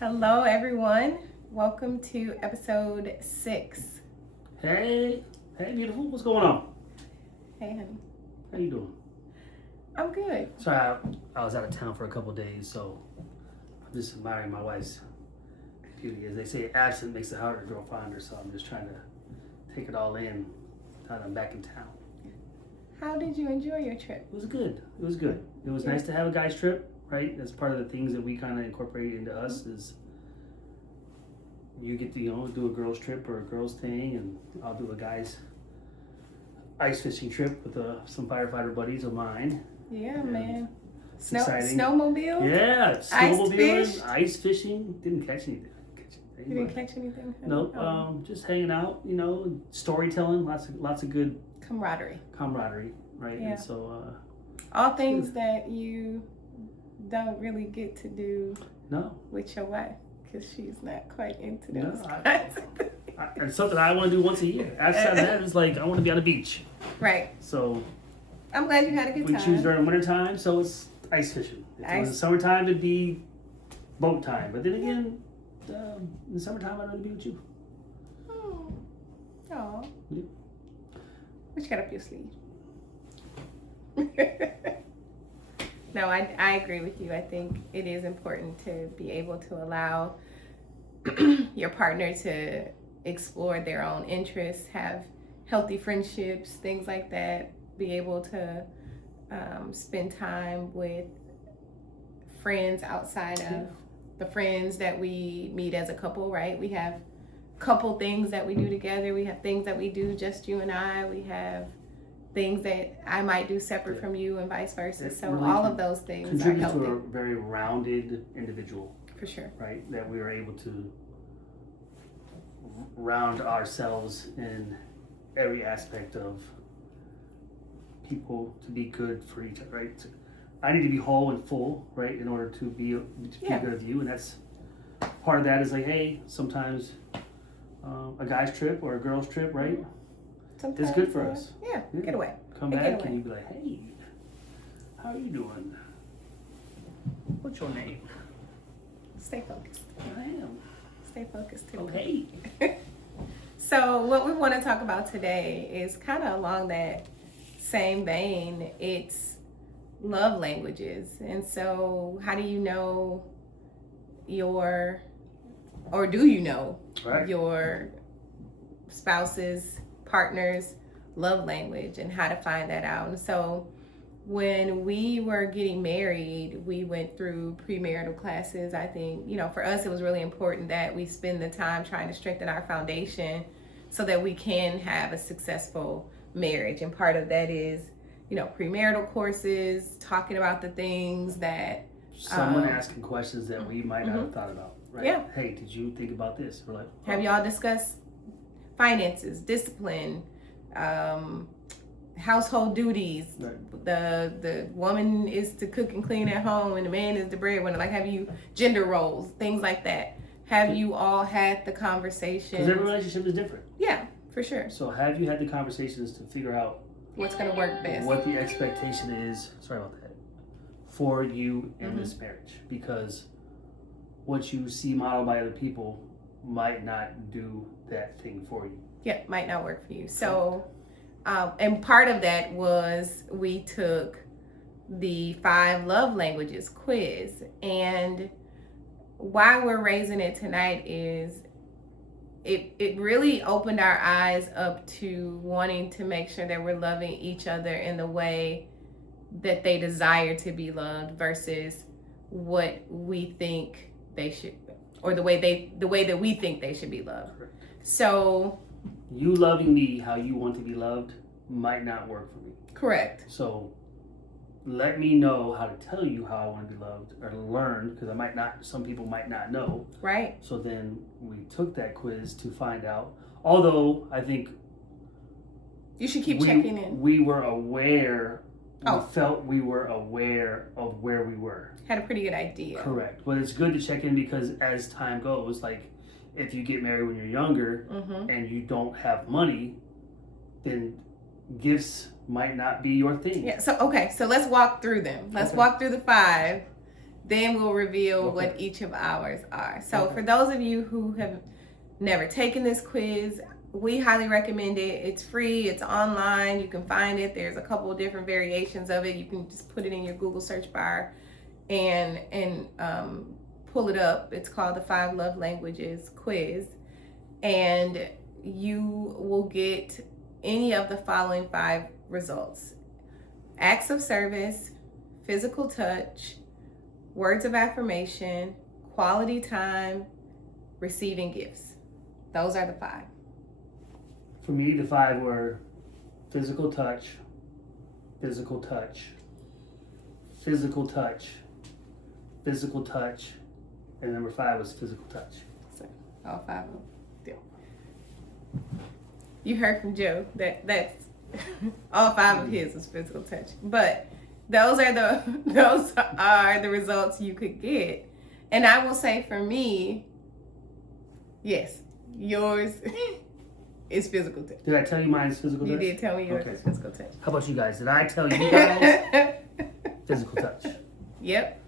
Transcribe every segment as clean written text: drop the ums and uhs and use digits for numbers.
Hello, everyone. Welcome to episode 6. Hey, beautiful. What's going on? Hey, honey. How you doing? I'm good. Sorry, I was out of town for a couple of days, so I'm just admiring my wife's beauty. As they say, absent makes it harder to girl find her, so I'm just trying to take it all in now that I'm back in town. How did you enjoy your trip? It was good. It was good. It was nice to have a guy's trip, right? That's part of the things that we kind of incorporate into us is you get to, do a girl's trip or a girl's thing, and I'll do a guy's ice fishing trip with some firefighter buddies of mine. Yeah, And man. It's exciting. Snowmobile? Yeah, Ice fish? snowmobiling, ice fishing. Didn't catch anything. You didn't catch anything? honey? Nope. Oh. Just hanging out. Storytelling. Lots of good Camaraderie. camaraderie, right? Yeah. And so, All things that you don't really get to do no, with your wife because she's not quite into No, those I- kinds of things. it's something I want to do once a year. Outside that, it's like I want to be on the beach. Right. So I'm glad you had a good we time. choose during winter time, so it's ice fishing. If it was the summertime, it'd be boat time. But then again, in the summertime, I'd rather be with you. Oh. Aw. Yeah. What you got up your sleeve? No, I agree with you. I think it is important to be able to allow your partner to explore their own interests, have healthy friendships, things like that. Be able to spend time with friends outside of the friends that we meet as a couple, right? We have couple things that we do together. We have things that we do just you and I. We have things that I might do separate from you and vice versa. It So really all of those things are Contribute healthy. to a very rounded individual, For sure. right? That we are able to round ourselves in every aspect of people to be good for each other, right? I need to be whole and full, right, in order to be Yeah. good with you, and that's part of that is like, hey, sometimes a guy's trip or a girl's trip, right? Sometimes, It's good for us. Yeah, Yeah. get away. Come Hey, get back away. and you be like, hey, how are you doing? What's your name? Stay focused. I am. Stay focused too. Okay. So what we want to talk about today is kind of along that same vein. It's love languages. And so how do you know do you know Right. your spouse's partner's love language and how to find that out? And so when we were getting married, we went through premarital classes. I think, for us, it was really important that we spend the time trying to strengthen our foundation so that we can have a successful marriage. And part of that is, premarital courses, talking about the things that Someone asking questions that we might not have thought about, right? Yeah. Hey, did you think about this? We're like, have y'all discussed finances, discipline, household duties. Right. The woman is to cook and clean at home and the man is the breadwinner. Like, have you gender roles, things like that? Have you all had the conversations? Because every relationship is different. Yeah, for sure. So have you had the conversations to figure out What's gonna work best? what the expectation is, sorry about that, for you in this marriage? Because what you see modeled by other people might not do that thing for you. Yeah, might not work for you. So, and part of that was we took the 5 love languages quiz. And why we're raising it tonight is it really opened our eyes up to wanting to make sure that we're loving each other in the way that they desire to be loved versus what we think they should, or the way that we think they should be loved. Correct. So You loving me how you want to be loved might not work for me. correct. So let me know how to tell you how I want to be loved or learn, because some people might not know. Right. So then we took that quiz to find out. Although I think You should keep checking in. we were aware, Oh. we felt we were aware of where we were. Had a pretty good idea. Correct. But it's good to check in because as time goes, like if you get married when you're younger and you don't have money, then gifts might not be your thing. Yeah. So okay. So let's walk through them. Let's Okay. walk through the 5 then we'll reveal Okay. what each of ours are. So Okay. for those of you who have never taken this quiz, we highly recommend it. It's free, it's online, you can find it. There's a couple of different variations of it. You can just put it in your Google search bar and pull it up. It's called the 5 Love Languages quiz. And you will get any of the following 5 results: acts of service, physical touch, words of affirmation, quality time, receiving gifts. Those are the 5. For me, the 5 were physical touch, physical touch, physical touch, physical touch, and number 5 was physical touch. So all 5 of them. You heard from Joe that's all 5 of his was physical touch. But those are the results you could get. And I will say for me, yes, yours is physical touch. Did I tell you mine is physical You touch? did tell me yours Okay. is physical touch. How about you guys? Did I tell you guys physical touch? Yep.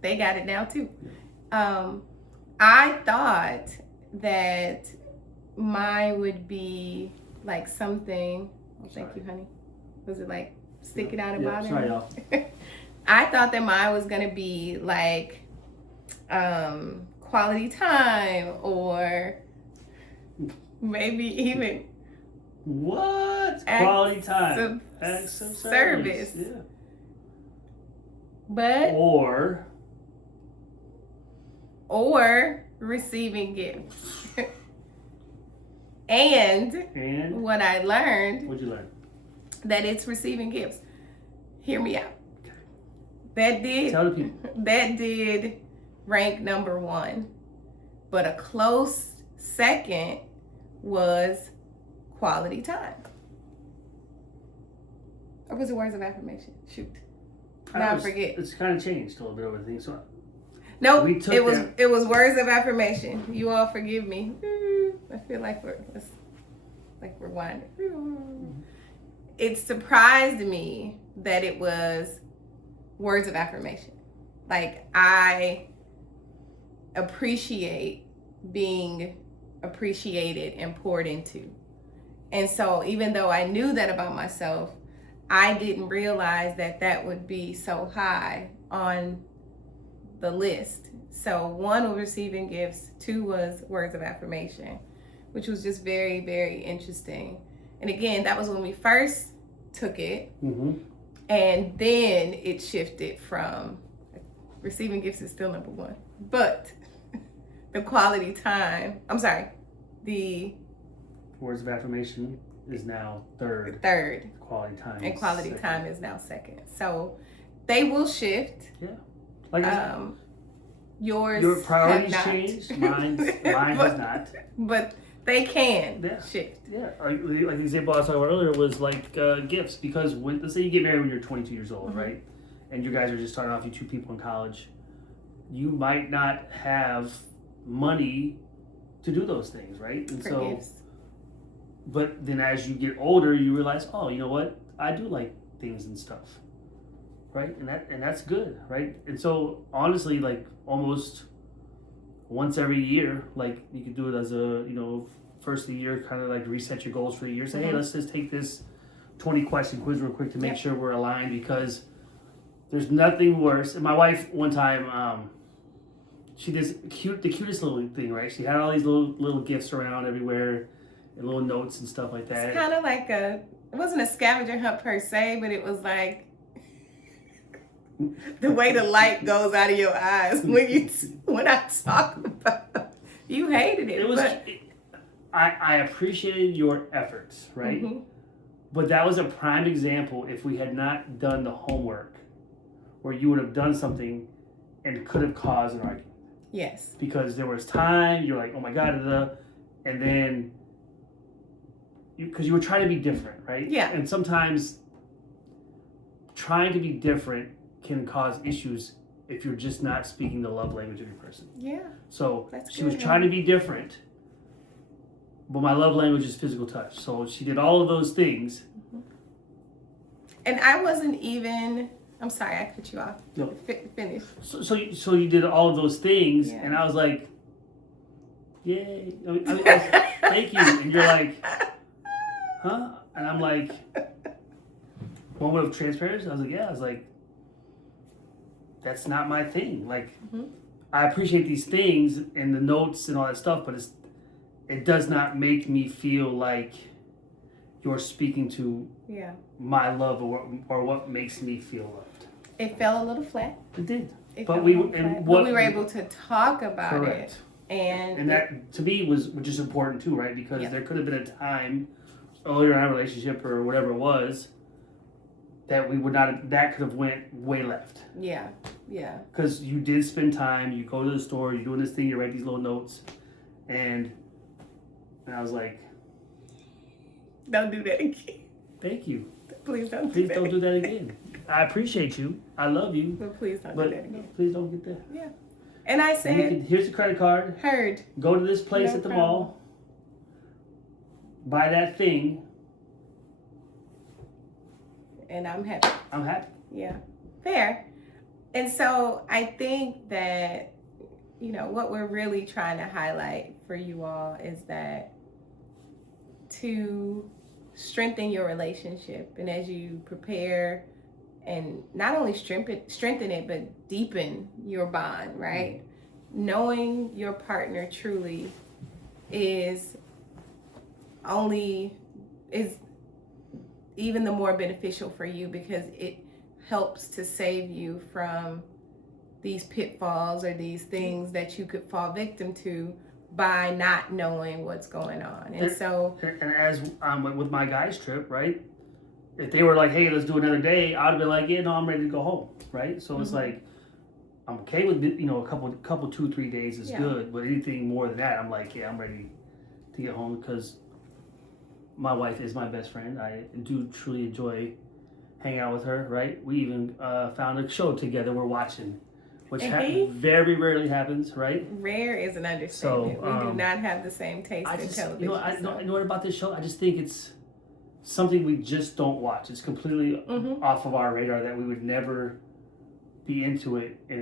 They got it now too. I thought that mine would be like something. Oh, thank Sorry. you, honey. Was it like stick it out Yeah, about sorry, it? y'all. I thought that mine was gonna be like quality time, or maybe even What? Acts Quality time. of Acts of service. Yeah. but or receiving gifts. And what I learned, What'd you learn? that it's receiving gifts. Hear me out. That Tell the people. did rank number 1, but a close second was quality time. Or was it words of affirmation? Shoot. Now I forget. It's kind of changed a little bit over the thing. So Nope. We took It was that. it was words of affirmation. You all forgive me. I feel like we're rewinding. It surprised me that it was words of affirmation. Like, I appreciate being appreciated and poured into. And so even though I knew that about myself, I didn't realize that that would be so high on the list. So 1 was receiving gifts, 2 was words of affirmation, which was just very, very interesting. And again, that was when we first took it. Mm-hmm. And then it shifted from receiving gifts is still number 1, but the quality time, the Words of affirmation is now 3rd. 3rd, Quality time. and is quality 2nd. time is now 2nd. So they will shift. Like I said, Yours your priorities have not. changed. Mine has not. But they can Yeah. shift. Yeah, like the example I was talking about earlier was like gifts. Because let's say you get married when you're 22 years old, Mm-hmm. right? And you guys are just starting off, you 2 people in college. You might not have money to do those things, right? And For so, gifts. but then as you get older, you realize, oh, you know what? I do like things and stuff, right? And that's good, right? And so honestly, like almost once every year, like you could do it as a first of the year, kind of like reset your goals for the year. Say, hey, let's just take this 20 question quiz real quick to make sure we're aligned, because there's nothing worse. And my wife one time, she did the cutest little thing, right? She had all these little gifts around everywhere and little notes and stuff like that. It's kind of like it wasn't a scavenger hunt per se, but it was like the way the light goes out of your eyes when I talk about it. You hated it. It was. But, I appreciated your efforts, right? Mhm. But that was a prime example. If we had not done the homework, where you would have done something and could have caused an argument, Yes. because there was time. You're like, oh my god, and then because you were trying to be different, right? Yeah. And sometimes trying to be different can cause issues if you're just not speaking the love language of your person. Yeah. So That's she was good. trying to be different, but my love language is physical touch. So she did all of those things. And I wasn't even I'm sorry, I cut you off. No. Finish. So you did all of those things, Yeah. and I was like, yay. I was, thank you. And you're like, huh? And I'm like, moment of transparency. I was like, yeah. I was like, that's not my thing. Like, Mhm. I appreciate these things and the notes and all that stuff, but it does not make me feel like you're speaking to Yeah. my love or what makes me feel loved. It fell a little flat. It did. It But fell we- a little and flat. what- But we were able to talk about Correct. it. And And that to me was just important too, right? Because Yeah. there could have been a time earlier in our relationship or whatever it was that we would not that could have went way left. yeah. Because you did spend time, you go to the store, you're doing this thing, you write these little notes, and I was like, Don't do that again. thank you. Please don't do Please that. don't do that again. I appreciate you. I love you. But please don't But do that again. please don't get that. And I And you said, can, here's the credit card. heard. Go to this place No at the problem. mall. Buy that thing. And I'm happy. I'm happy. Yeah. Fair. And so I think that, what we're really trying to highlight for you all is that to strengthen your relationship, and as you prepare and not only strengthen it, but deepen your bond, right? Knowing your partner truly is even the more beneficial for you, because it helps to save you from these pitfalls or these things that you could fall victim to by not knowing what's going on. And so, And as with my guys trip, right? If they were like, "Hey, let's do another day," I'd be like, "Yeah, no, I'm ready to go home," right? So it's Mhm. like I'm okay with a couple 2-3 days is Yeah. good, but anything more than that, I'm like, yeah, I'm ready to get home because my wife is my best friend. I do truly enjoy hanging out with her, right? We even found a show together we're watching, which Hey. very rarely happens, right? rare is an understatement. So, We do not have the same taste I in just, television. I so. know what about this show? I just think it's something we just don't watch. It's completely Mhm. off of our radar that we would never be into it, and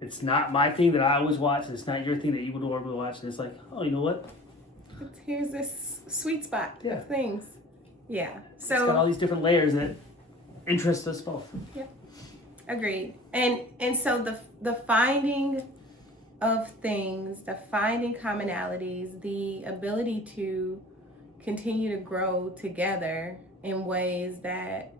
it's not my thing that I always watch. And it's not your thing that you would normally watch, and it's like, oh, you know what? Here's this sweet spot Yeah. of things. Yeah. It's got all So these different layers that interest us both. agreed. And so the finding of things, the finding commonalities, the ability to continue to grow together in ways that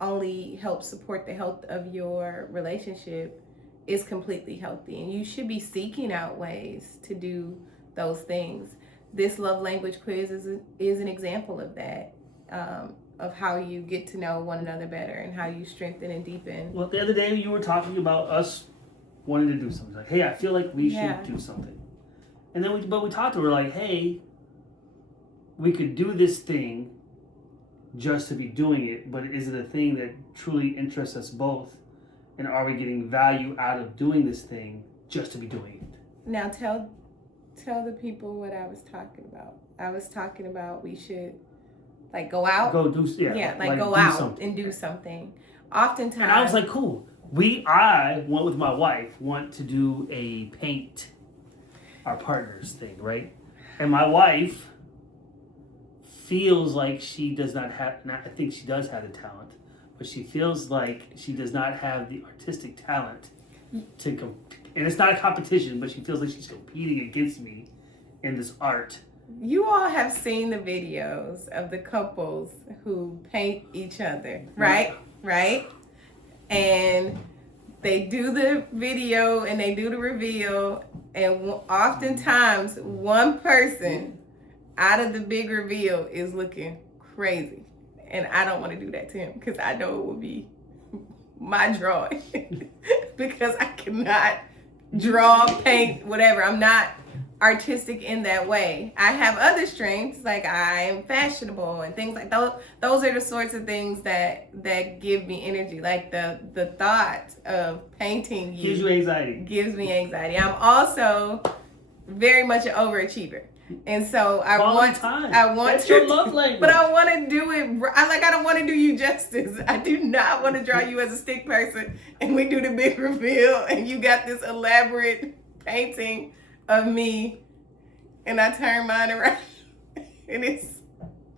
only help support the health of your relationship is completely healthy. And you should be seeking out ways to do those things. This love language quiz is an example of that, of how you get to know one another better and how you strengthen and deepen. Well, the other day you were talking about us wanting to do something. Like, hey, I feel like we Yeah. should do something. And then we talked to her like, hey, we could do this thing just to be doing it, but is it a thing that truly interests us both? And are we getting value out of doing this thing just to be doing it? Now tell the people what I was talking about. I was talking about we should go out. Go do like go do out something. and do something. Oftentimes, And I was like, cool. I went with my wife, want to do a paint our partners thing, right? And my wife feels like she does not have, I think she does have the talent, but she feels like she does not have the artistic talent to and it's not a competition, but she feels like she's competing against me in this art. you all have seen the videos of the couples who paint each other, right? Right? And they do the video and they do the reveal, and oftentimes one person out of the big reveal is looking crazy. And I don't want to do that to him because I know it will be my drawing because I cannot draw, paint, whatever. I'm not artistic in that way. I have other strengths, like I am fashionable and things like those. Those are the sorts of things that give me energy. Like the thought of painting Gives you anxiety. gives me anxiety. I'm also very much an overachiever. And so I Quality time. want That's to, your love language. but I want to do it. I don't want to do you justice. I do not want to draw you as a stick person, and we do the big reveal, and you got this elaborate painting of me, and I turn mine around, and it's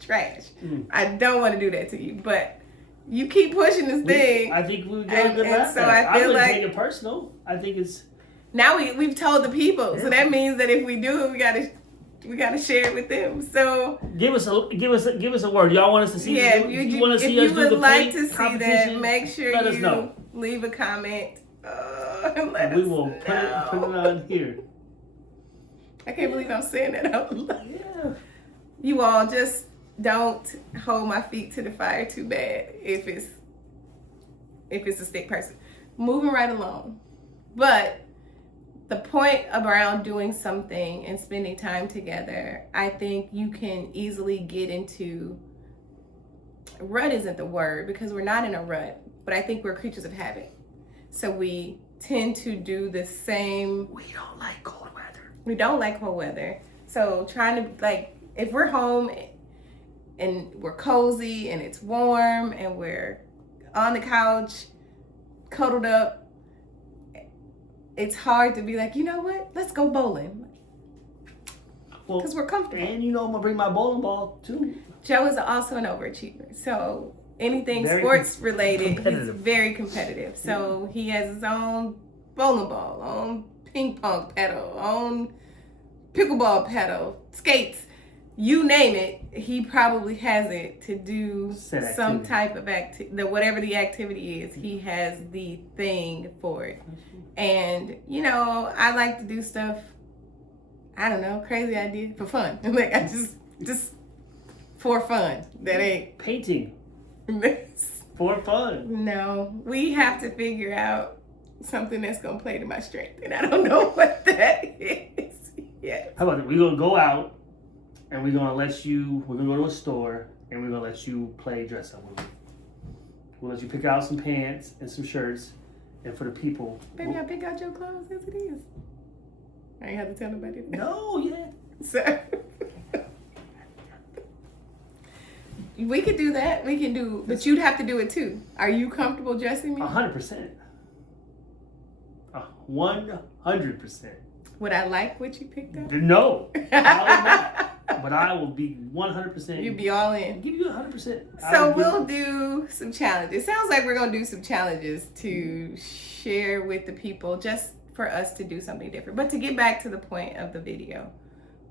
trash. I don't want to do that to you, but you keep pushing this thing. I think we get a good laugh. So I feel wouldn't like take it personal. I think it's now we've told the people, so that means that if we do it, we gotta share it with them. So give us a word. Y'all want us to see? Yeah, if you want to see us would do the like paint to see that, competition, make sure let us you know. leave a comment. We will put it on here. I can't believe I'm saying that out loud. Yeah. You all just don't hold my feet to the fire too bad if it's a stick person. Moving right along. But the point around doing something and spending time together, I think you can easily get into, rut isn't the word because we're not in a rut, but I think we're creatures of habit. So we tend to do the same. We don't like cold weather. We don't like cold weather. So trying to, like, if we're home and we're cozy and it's warm and we're on the couch, cuddled up, it's hard to be like, you know what? Let's go bowling. Because we're comfortable. And I'm gonna bring my bowling ball too. Joe is also an overachiever. So anything Very sports related, he's competitive. very competitive. So he has his own bowling ball, own ping pong pedal, own pickleball pedal, skates. You name it, he probably has it to do some type of activity. Whatever the activity is, he has the thing for it. And, I like to do stuff, I don't know, crazy idea, for fun. Like, I just for fun. That ain't painting. For fun. No, we have to figure out something that's going to play to my strength. And I don't know what that is yet. How about it? We're going to go out and we're going to go to a store and we're going to let you play dress up with me. We'll let you pick out some pants and some shirts. And for the people. Baby, I pick out your clothes as it is. I ain't have to tell nobody that. No, yeah. So we could do that. We can do, but you'd have to do it too. Are you comfortable dressing me? 100%. 100%. Would I like what you picked up? No. I would not. But I will be 100%. You'd be all in. Give you 100%. So we'll do some challenges. Sounds like we're going to do some challenges to share with the people just for us to do something different. But to get back to the point of the video,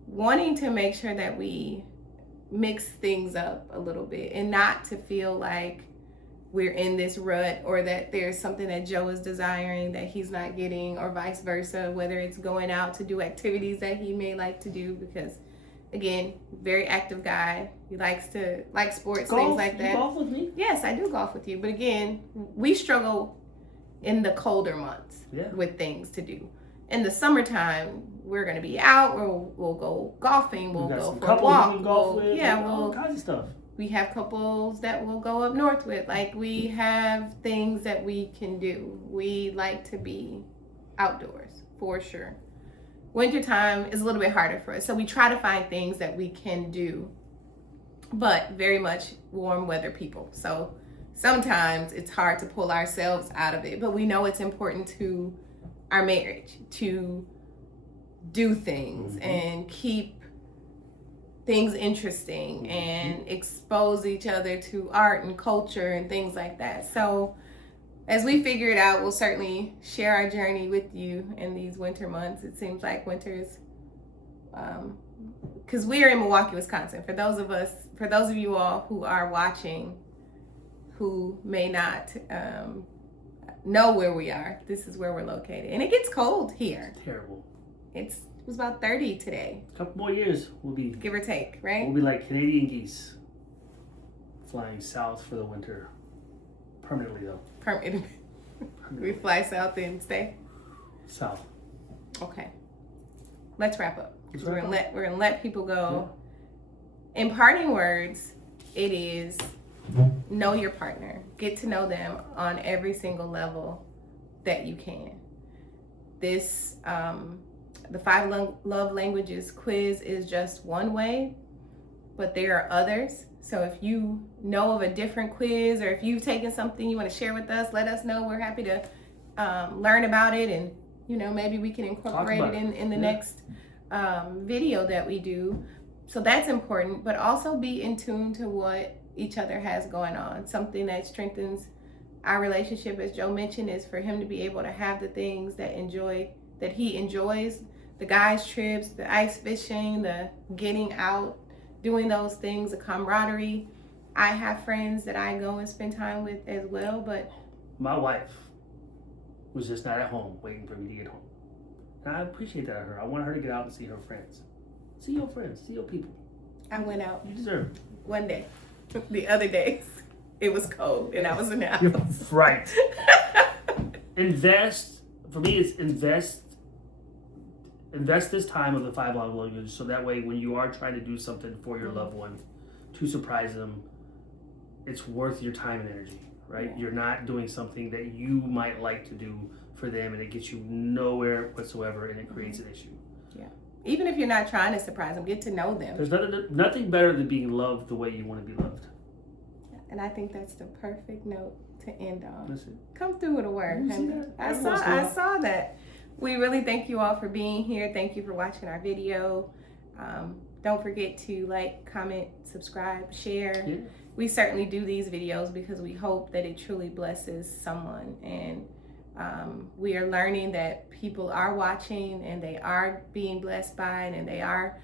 wanting to make sure that we mix things up a little bit and not to feel like we're in this rut or that there's something that Joe is desiring that he's not getting or vice versa, whether it's going out to do activities that he may like to do because again, very active guy. He likes sports, golf, things like that. You golf with me? Yes, I do golf with you. But again, we struggle in the colder months with things to do. In the summertime, we're going to be out. We'll go golfing. We'll go for a walk. All kinds of stuff. We have couples that we'll go up north with. Like, we have things that we can do. We like to be outdoors, for sure. Wintertime is a little bit harder for us. So we try to find things that we can do, but very much warm weather people. So sometimes it's hard to pull ourselves out of it, but we know it's important to our marriage to do things and keep things interesting and expose each other to art and culture and things like that. So as we figure it out, we'll certainly share our journey with you in these winter months. It seems like winter is, because we are in Milwaukee, Wisconsin. For those of you all who are watching, who may not know where we are, this is where we're located. And it gets cold here. Terrible. It was about 30 today. A couple more years, we'll be, give or take, right? We'll be like Canadian geese, flying south for the winter. Permanently, though. Permanently. We fly south and stay? South. Okay. Let's wrap up. We're gonna let people go. Yeah. In parting words, it is know your partner. Get to know them on every single level that you can. This the 5 love languages quiz is just one way, but there are others. So if you know of a different quiz, or if you've taken something you want to share with us, let us know. We're happy to learn about it, and maybe we can incorporate it in the next video that we do. So that's important, but also be in tune to what each other has going on. Something that strengthens our relationship, as Joe mentioned, is for him to be able to have the things that he enjoys, the guys trips, the ice fishing, the getting out, doing those things, the camaraderie. I have friends that I go and spend time with as well, but my wife was just not at home waiting for me to get home. And I appreciate that of her. I want her to get out and see her friends. See your friends, see your people. I went out You deserve it. one day. The other days, it was cold and I was in the house. Right. Invest, for me, it's invest this time of the 5 love languages, so that way when you are trying to do something for your loved one to surprise them, it's worth your time and energy, right? Yeah. You're not doing something that you might like to do for them and it gets you nowhere whatsoever and it creates an issue. Yeah. Even if you're not trying to surprise them, get to know them. There's nothing better than being loved the way you want to be loved. And I think that's the perfect note to end on. That's it. Come through with a word. You see honey. that? I saw that. We really thank you all for being here. Thank you for watching our video. Don't forget to like, comment, subscribe, share. Yeah. We certainly do these videos because we hope that it truly blesses someone. And we are learning that people are watching and they are being blessed by it, and they are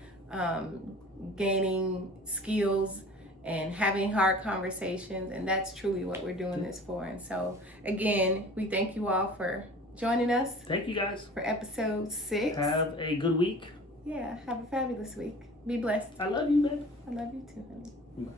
gaining skills and having hard conversations. And that's truly what we're doing this for. And so, again, we thank you all for joining us. Thank you guys. For episode 6. Have a good week. Yeah, have a fabulous week. Be blessed. I love you, man. I love you too, honey. Bye.